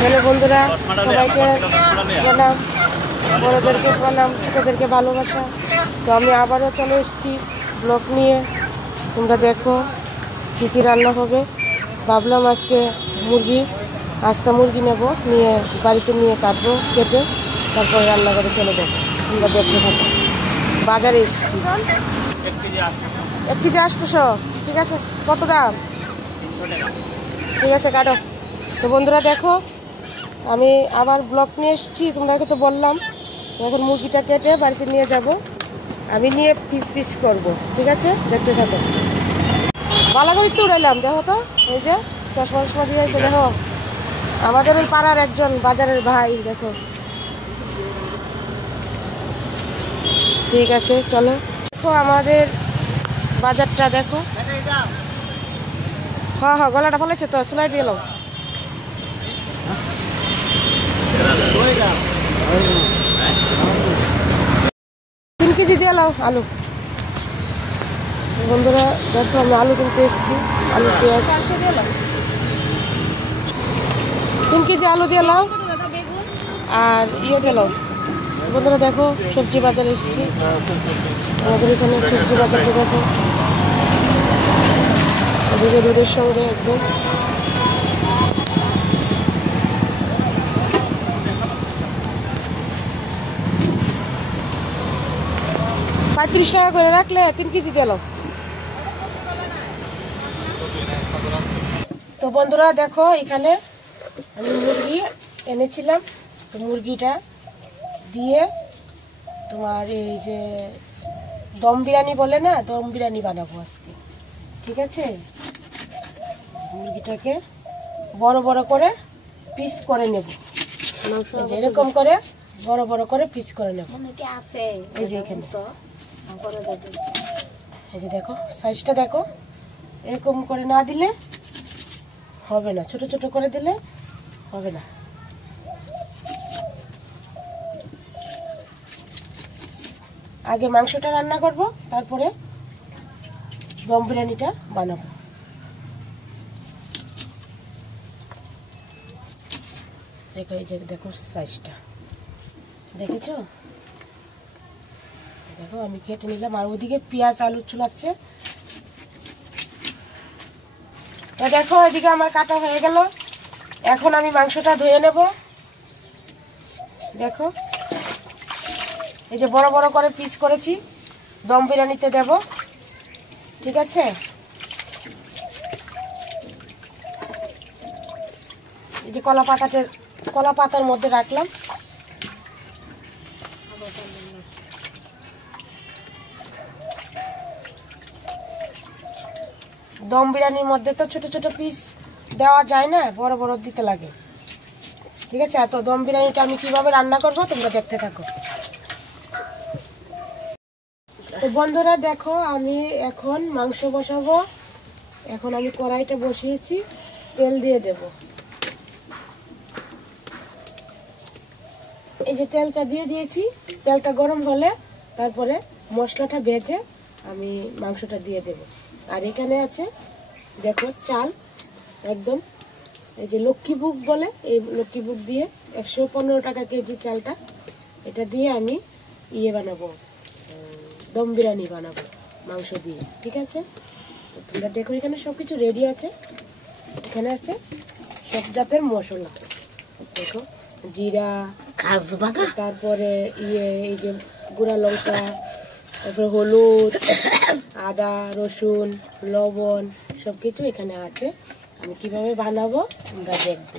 Hello বন্ধুরা, সবাইকে প্রণাম, বড়োদেরকে প্রণাম, ছোটোদেরকে ভালোবাসা। তো আমি আবারও চলে এসেছি ব্লগ নিয়ে। তোমরা দেখো কী কী রান্না হবে। ভাবলাম আজকে আস্তা মুরগি নেব, নিয়ে বাড়িতে নিয়ে কাটবো, কেটে তারপরে রান্না করে চলে যাবো। তোমরা দেখতে থাকো। বাজারে এসেছি, 1 কেজি 800। ঠিক আছে, কত দাম? ঠিক আছে, কাটো। তো বন্ধুরা দেখো, আমি আবার ব্লগ নিয়ে এসেছি। তোমরাকে তো বললাম এখন মুরগিটা কেটে বাড়িতে নিয়ে যাব, আমি নিয়ে পিস পিস করব। ঠিক আছে, দেখতে থাকো। ভালো করে একটু উড়াইলাম, দেখো তো, এই যে চশমা দিয়ে হয়েছে। দেখো আমাদের ওই পাড়ার একজন বাজারের ভাই, দেখো। ঠিক আছে, চলো দেখো আমাদের বাজারটা দেখো। হ্যাঁ, গলাটা ফেলেছে তো, চুলাই দিয়ে এলাম। 3 কেজি দিয়ে এলাম আলু। বন্ধুরা দেখো, আমি আলু কিনতে এসেছি। আলু পেঁয়াজ 3 কেজি আলু দিয়ে এলাম, আর দিলাম। বন্ধুরা দেখো, সবজি বাজারে এসেছি। আমাদের এখানে সবজি বাজারটা দেখো, ওদিকে রোডের সঙ্গে একদম। $35 করে রাখলে 3 কেজি গেল। তো বন্ধুরা দেখো, এখানে আমি মুরগি এনেছিলাম। তো মুরগিটা দিয়ে তোমার এই যে দম বিরিয়ানি বলে না, দম বিরিয়ানি বানাবো আজকে। ঠিক আছে, মুরগিটাকে বড় বড় করে পিস করে নেব, এরকম করে বড় বড় করে পিস করে নেব। এই যে এখানে, এই যে দেখো সাইজটা দেখো, এরকম করে না দিলে হবে না, ছোট ছোট করে দিলে হবে না। আগে মাংসটা রান্না করব, তারপরে দম বিরিয়ানিটা বানাবো। দেখো এই যে দেখো সাইজটা, দেখেছো? দেখো আমি কেটে নিলাম, আর ওদিকে পেঁয়াজ আলু চুলাচ্ছে। তো দেখো এদিকে আমার কাটা হয়ে গেল। এখন আমি মাংসটা ধুয়ে নেব। দেখো এই যে বড় বড় করে পিস করেছি, দম বিরিয়ানিতে দেব। ঠিক আছে, এই যে কলা পাতার মধ্যে রাখলাম। দম বিরিয়ানির মধ্যে তো ছোট ছোট পিস দেওয়া যায় না, বড় বড় দিতে লাগে। ঠিক আছে, তো দম বিরিয়ানিটা আমি কিভাবে রান্না করব তোমরা দেখতে থাকো। তো বন্ধুরা দেখো, আমি এখন মাংস বসাবো। এখন আমি কড়াইটা বসিয়েছি, তেল দিয়ে দেব। এই যে তেলটা দিয়ে দিয়েছি, তেলটা গরম হলে তারপরে মশলাটা ভেজে আমি মাংসটা দিয়ে দেব। আর এখানে আছে দেখো চাল, একদম এই যে লক্ষ্মীভোগ বলে, এই লক্ষ্মীভোগ দিয়ে 115 টাকা কেজি চালটা, এটা দিয়ে আমি বানাবো, দম বিরিয়ানি বানাবো মাংস দিয়ে। ঠিক আছে, তো তোমরা দেখো এখানে সবকিছু রেডি আছে। এখানে আছে সব জাতের মশলা, দেখো জিরা, তারপরে এই যে গুঁড়া লঙ্কা, তারপরে হলুদ, আদা, রসুন, লবণ, সবকিছু এখানে আছে। আমি কিভাবে বানাবো তোমরা দেখবে।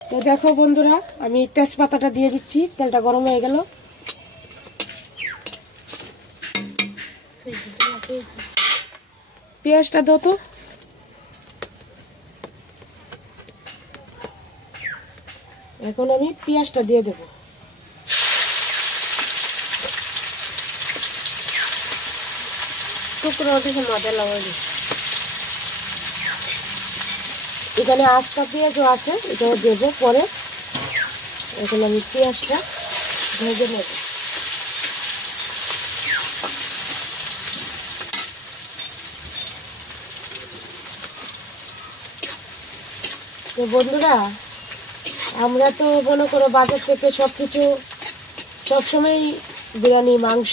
তো দেখো বন্ধুরা, আমি তেজপাতাটা দিয়ে দিচ্ছি, তেলটা গরম হয়ে গেল। পেঁয়াজটা দাও তো। এখন আমি পেঁয়াজটা দিয়ে দেব। এখানে আস্তা পেঁয়াজও আছে, এটাও দেবো পরে। এখন আমি পেঁয়াজটা ভেজে নেব। তো বন্ধুরা, আমরা তো মনে করো বাজার থেকে সবকিছু সবসময় বিরিয়ানি, মাংস,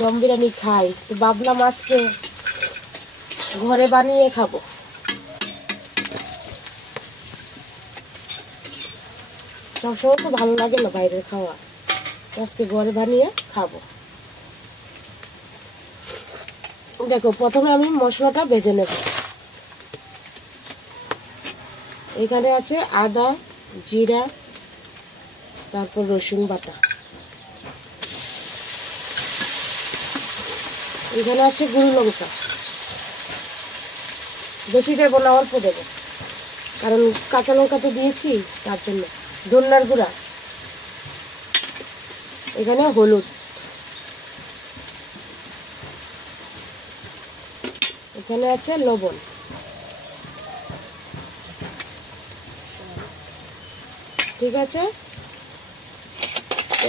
দম বিরিয়ানি খাই। তো ভাবলাম আজকে ঘরে বানিয়ে খাবো। সবসময় তো ভালো লাগে না বাইরের খাওয়া, আজকে ঘরে বানিয়ে খাবো। দেখো, প্রথমে আমি মশলাটা ভেজে নেব। এখানে আছে আদা, জিরা, তারপর রসুন বাটা। এখানে আছে গুঁড়ো লঙ্কা, বেশি দেবো না, অল্প দেবো, কারণ কাঁচা লঙ্কা তো দিয়েছি তার জন্য। ধনিয়ার গুঁড়া, এখানে হলুদ, এখানে আছে লবণ। ঠিক আছে,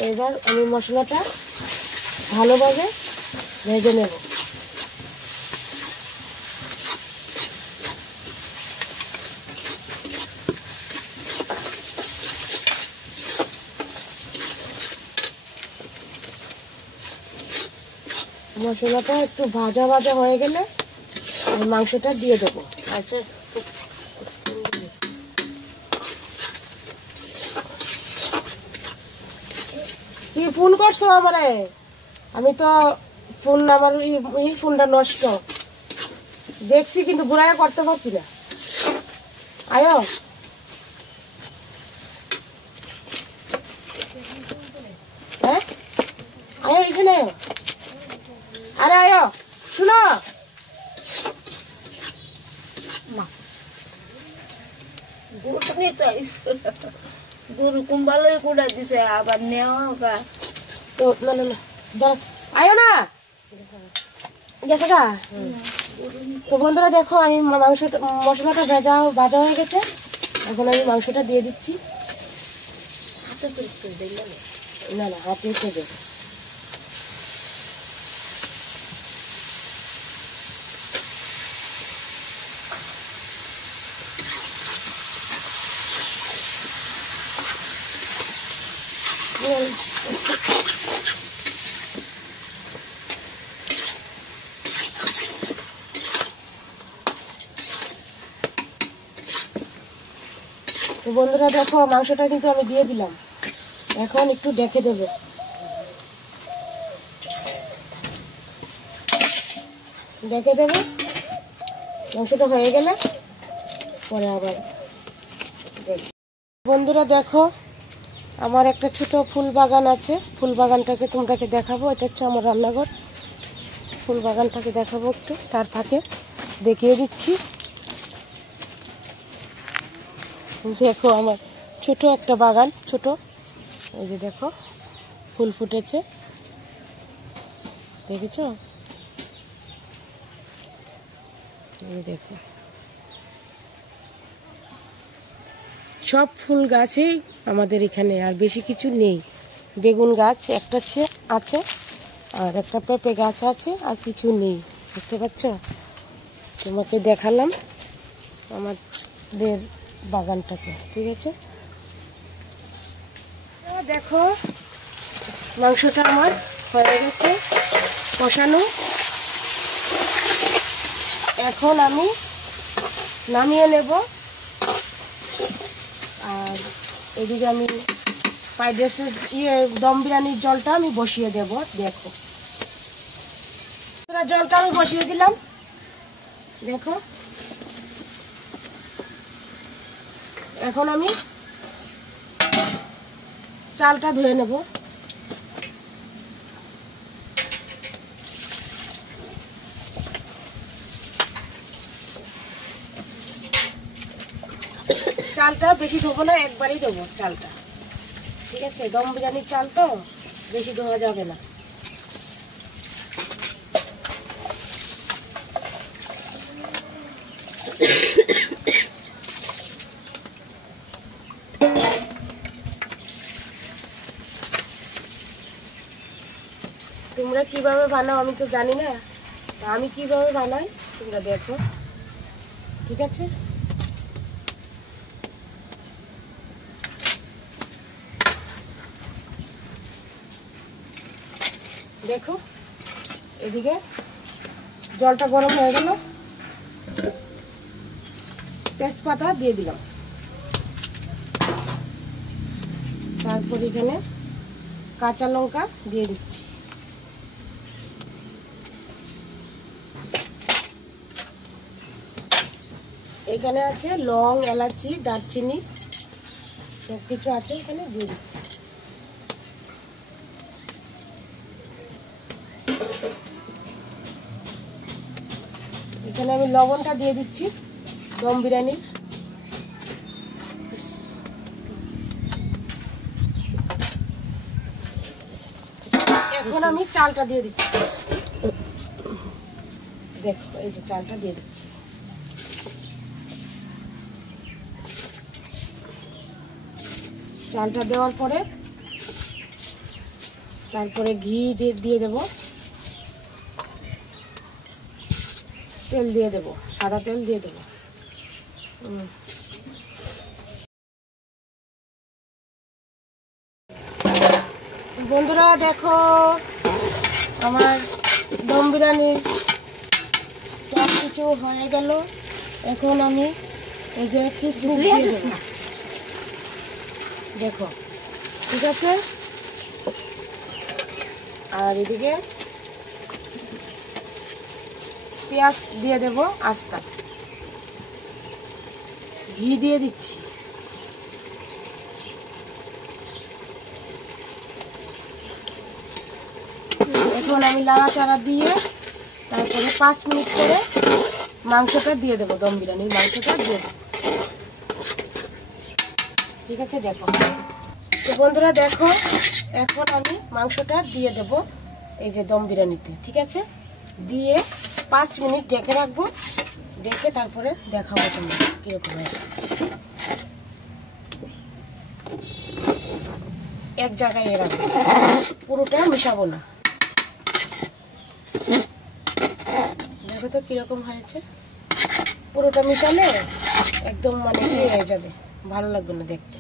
এবার আমি মশলাটা ভালোভাবে ভেজে নেব। মশলাটা একটু ভাজা ভাজা হয়ে গেলে আমি মাংসটা দিয়ে দেবো। আচ্ছা, কি ফোন করছো আমারে? আমি তো ফোন, আমার এই ফোনটা নষ্ট দেখছি, কিন্তু ঘুরাইয়া করতে পারছি না। আয়ো, হ্যাঁ আয়ো, এখানে আয়ো। আরে আয়ো, শুনো, গরু কুম্বালের কুড়া দিছে আবার নেওয়া তো না না না, আয়ো না, গেছে গা। তো বন্ধুরা দেখো, আমি মাংসটা, মশলাটা ভাজা হয়ে গেছে। এখন আমি মাংসটা দিয়ে দিচ্ছি। হাতে পরিষ্কার দিলে না না, হাতে দেবে। তো বন্ধুরা দেখো, মাংসটা কিন্তু আমি দিয়ে দিলাম। এখন একটু ডেকে দেবো। ডেকে দেবে, মাংসটা হয়ে গেলে পরে আবার। বন্ধুরা দেখো, আমার একটা ছোট ফুল বাগান আছে। ফুল বাগানটাকে তোমাকে দেখাবো। এটা হচ্ছে আমার রান্নাঘর। ফুল বাগানটাকে দেখাবো একটু, তার ফাঁকে দেখিয়ে দিচ্ছি। দেখো, আমার ছোট একটা বাগান, ছোট। এই যে দেখো, ফুল ফুটেছে, দেখেছো? এই দেখো, সব ফুল গাছই আমাদের এখানে, আর বেশি কিছু নেই। বেগুন গাছ একটা আছে, আর একটা পেঁপে গাছ আছে, আর কিছু নেই। বুঝতে পারছো? তোমাকে দেখালাম আমাদের বাগানটাকে। ঠিক আছে, দেখো মাংসটা আমার হয়ে গেছে কষানো। এখন আমি নামিয়ে নেব। আর এদিকে আমি ফ্রাইড রাইসের দম বিরিয়ানির জলটা আমি বসিয়ে দেব। দেখো, জলটা আমি বসিয়ে দিলাম। দেখো, এখন আমি চালটা ধুয়ে নেব। চালটা বেশি ধোবো না, একবারই দেবো চালটা। ঠিক আছে, দম বিরিয়ানির চাল তো বেশি ধোয়া যাবে না। তোমরা কিভাবে বানাও আমি তো জানি না, আমি কিভাবে বানাই তোমরা দেখো। ঠিক আছে, দেখো এদিকে জলটা গরম হয়ে গেল, তেজপাতা দিয়ে দিলাম, তারপর এখানে কাঁচা লঙ্কা দিয়ে দিচ্ছি, এখানে আছে লং, এলাচি, দারচিনি সব কিছু আছে, এখানে দিয়ে দিচ্ছি। এখানে আমি লবণটা দিয়ে দিচ্ছি দম বিরিয়ানি। এখন আমি চালটা দিয়ে দিচ্ছি, দেখো এই যে চালটা দিয়ে দিচ্ছি। চালটা দেওয়ার পরে তারপরে ঘি দিয়ে দেব, তেল দিয়ে দেব, সাদা তেল দিয়ে দেব। বন্ধুরা দেখো আমার দম বিরিয়ানির সব কিছু হয়ে গেল। এখন আমি এই যে কিশমিশ দিয়ে দেব, দেখো ঠিক আছে। আর এদিকে পেঁয়াজ দিয়ে দেব আস্তা, ঘি দিয়ে দিচ্ছি, এখন আমি নাড়াচাড়া দিয়ে তারপরে 5 মিনিট করে মাংসটা দিয়ে দেবো, দম বিরিয়ানির মাংসটা দিয়ে দেবো, ঠিক আছে। দেখো তো বন্ধুরা দেখো এখন আমি মাংসটা দিয়ে দেব এই যে দম বিরিয়ানিতে, ঠিক আছে। দিয়ে 5 মিনিট ঢেকে রাখবো, ঢেকে তারপরে দেখাবো তোমার কিরকম হয়। এক জায়গায় রাখবো, পুরোটা মিশাবো না। দেখো তো কিরকম হয়েছে, পুরোটা মিশালে একদম মানে ইয়ে হয়ে যাবে, ভালো লাগবে না দেখতে।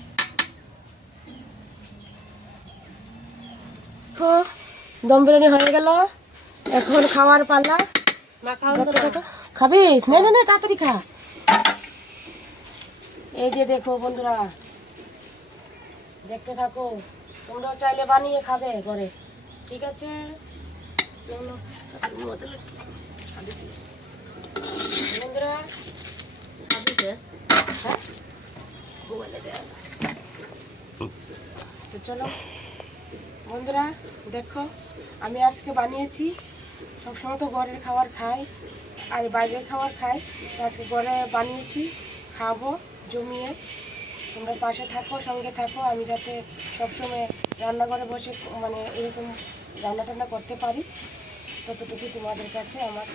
দম বিরিয়ানি হয়ে গেল, এখন খাওয়ার পালা। খাবি? না না না, তাড়াতাড়ি খা। এই যে দেখো বন্ধুরা, দেখতে থাকো, তোমরাও চাইলে বানিয়ে খাবে ঘরে, ঠিক আছে। বন্ধুরা তো চলো বন্ধুরা দেখো আমি আজকে বানিয়েছি। সবসময় তো ঘরের খাবার খাই আর বাইরের খাবার খাই, আজকে ঘরে বানিয়েছি, খাবো জমিয়ে। তোমরা পাশে থাকো, সঙ্গে থাকো, আমি যাতে সবসময় রান্নাঘরে বসে মানে এরকম রান্না টান্না করতে পারি, ততটুকু তোমাদের কাছে আমার